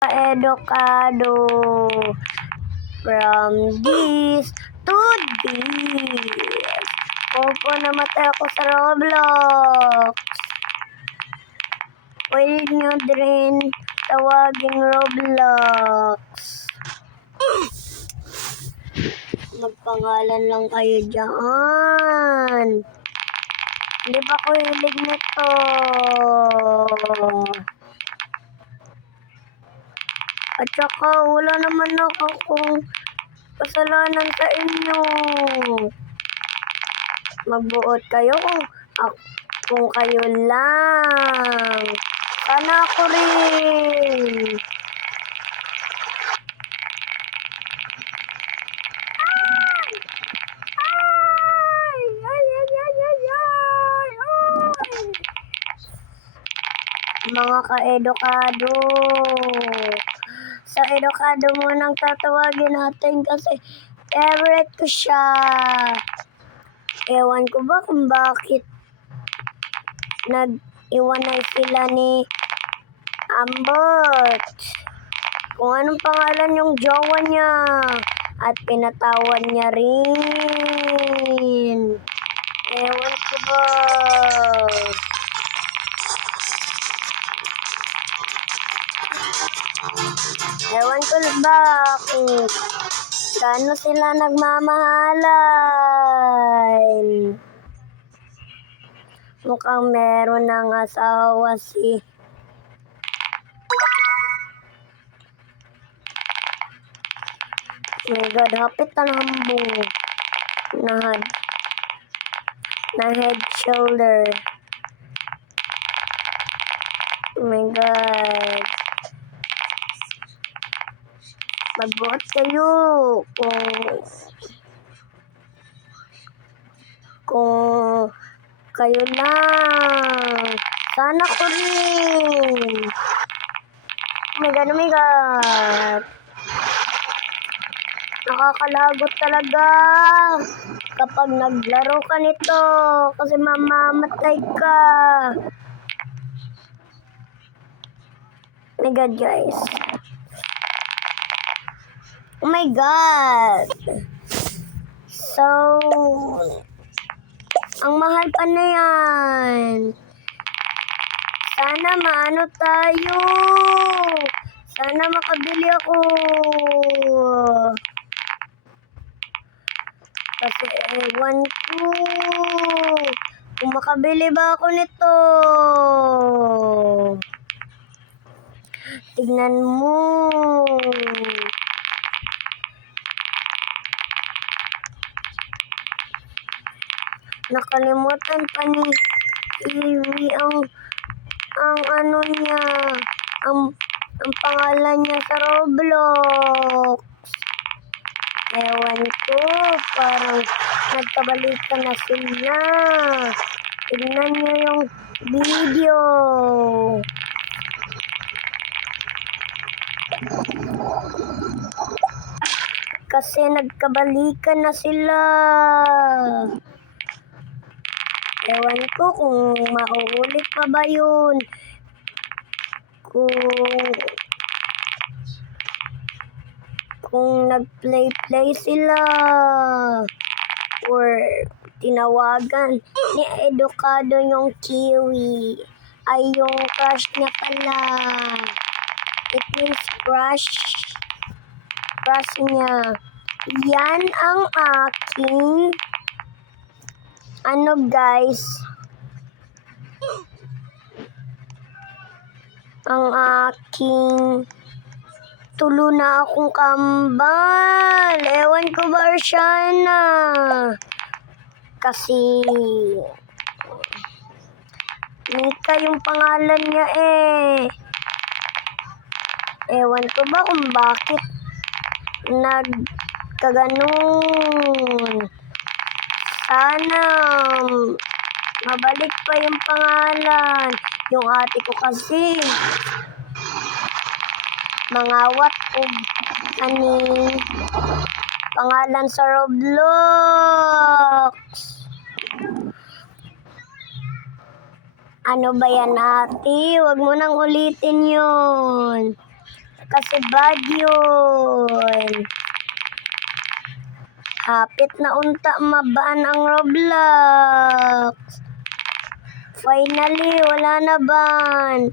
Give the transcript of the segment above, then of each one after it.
Edukado. From this to this. Opo, namatay ako sa Roblox. Pwede nyo din tawagin Roblox. Magpangalan lang kayo dyan. Hindi pa ko hilig nito. At saka wala naman akong kasalanan sa inyo. Magbuot kayo kung kayo lang. Sana ako rin. Mga ka-edukado. Sa edukado mo nang tatawagin natin kasi favorite ko siya. Ewan ko ba kung bakit nag-iwanay sila ni Ambot. Kung anong pangalan yung jowa niya. At pinatawan niya rin. Ewan ko ba. Ewan ko bakit. Gaano sila nagmamahalan. Mukhang meron ng asawa si oh my God, hapit na hambong na head shoulder. Oh my God. Magbuot kayo kung kayo lang. Sana ko rin. Oh my God. Nakakalagot talaga kapag naglaro ka nito kasi mamamatay ka. Oh my God, guys. Oh my God. So, ang mahal pa na yan. Sana maano tayo. Sana makabili ako. Kasi ewan ko kung makabili ba ako nito. Tignan mo. Nakalimutan pa ni Kiwi ang ano niya, ang pangalan niya sa Roblox. Ewan ko, parang nagkabalikan na sila. Tignan niyo yung video. Kasi nagkabalikan na sila. Ewan ko kung mauulit pa ba yun. Kung nag-play sila or tinawagan ni Edukado yung Kiwi ay yung crush niya pala. It means crush niya. Yan ang aking guys, ang aking tulo na akong kambal. Ewan ko ba, Arshana? Kasi Mika yung pangalan niya eh. Ewan ko ba kung bakit nagkaganon. Sana mabalik pa yung pangalan. Yung ate ko kasi mangawat o pangalan sa Roblox. Ano ba yan, ate? Huwag mo nang ulitin yun. kasi bad yun. Hapit na unta mabaan ang Roblox. Finally, wala na ban.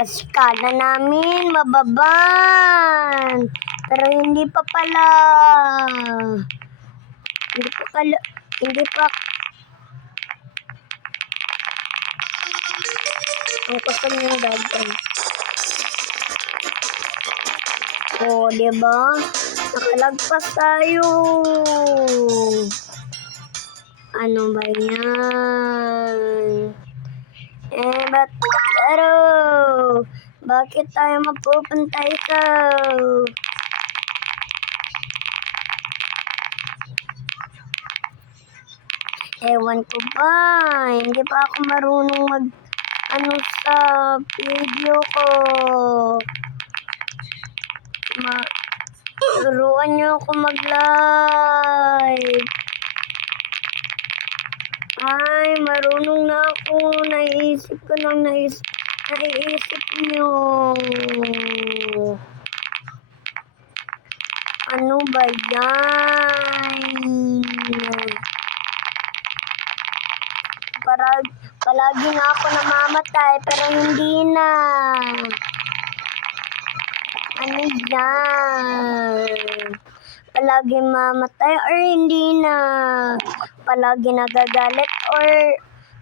Kasi kala namin mababan. Pero hindi pa pala. Hindi pa. Ang kusog yung dagan. O, diba? Nakalagpas tayo. Ano ba yan? Pero, bakit tayo mapupunta ikaw? Ewan ko ba, hindi pa ako marunong sa video ko. Turuan niyo ako mag-live. Ay, marunong na ako. Naiisip niyo. Ano ba yan? Palagi na ako namamatay, pero hindi na. Ano yan? Palagi mamatay or hindi na? Palagi nagagalit or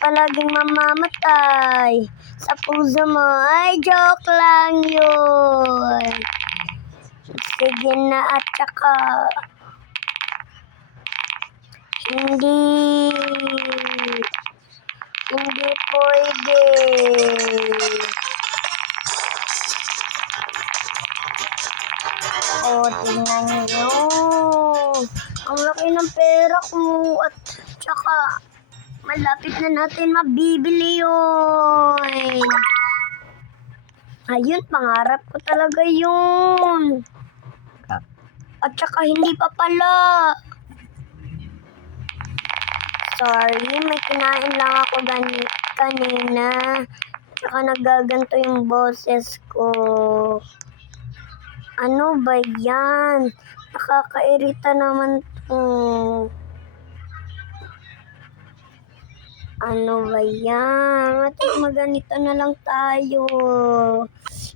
palaging mamamatay sa puso mo? Ay, joke lang yun. Sige na at saka hindi pwede. O, tingnan niyo. Ang laki ng pera ko at saka malapit na natin mabibili yun. Ayun, pangarap ko talaga yun. At saka hindi pa pala. Sorry, may kinain lang ako kanina. Tsaka nagaganto yung boses ko. Ano ba yan? Nakakairita naman to. Ano ba yan? Maganito na lang tayo.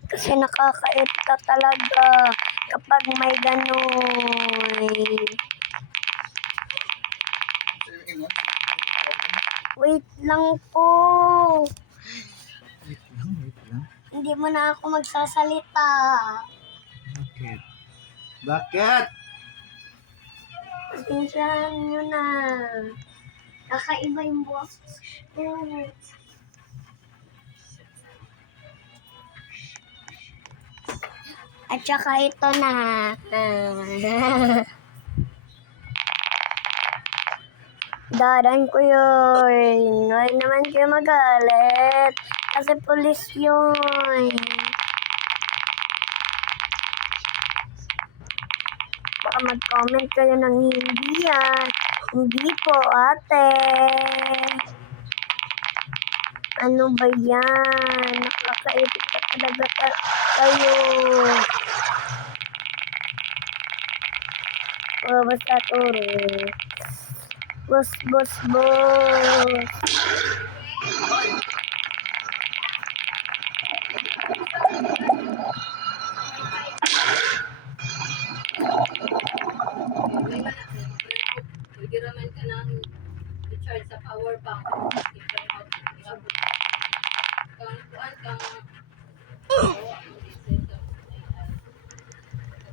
Kasi nakakairita talaga kapag may gano'n. Wait lang po. Wait lang. Hindi mo na ako magsasalita. Bakit? Pasensyahan nyo na. Kakaiba yung boses ko. At saka ito na. Dadan ko yun. Huwag naman kayo magalit. Kasi pulis yun. Baka mag-comment kayo ng hindi yan. Hindi po, ate. Ano ba yan? Nakakaipit ka talaga kayo. Oh, basta turo. Boss. Pwede naman ka nang i-charge sa power bank.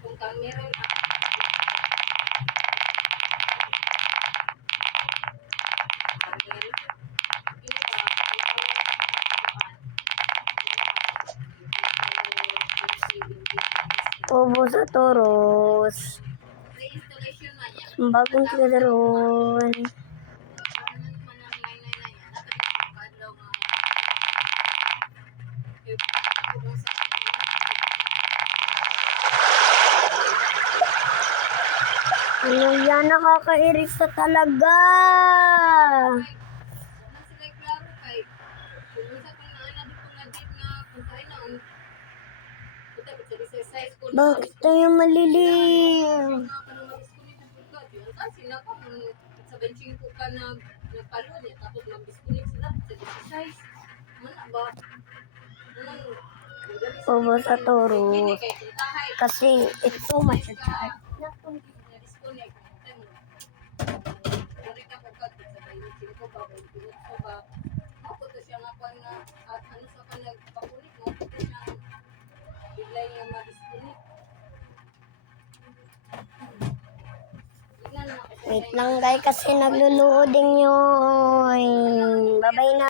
Kung kang meron Tubo sa toros. installation na niya. Bagong tigaron. Ano yan? Nakakairita talaga. Kita sa exercise ko. Bakit tayo malilim? Kasi na ka, sa benching ko ka nagpalo niya, tapos mag-disconnect sila sa exercise. Mana ba? Over sa Taurus. Kasi ito macha-charge. Na-disconnect. Dari ka pagkat sa benching ko ba, benching ko ba. Ako to siya nga pa na, ano sa ka nagpakulit mo, ako siya bigla niya ma-disconnect. Wait lang guys kasi naglo-loading yun. Babay na.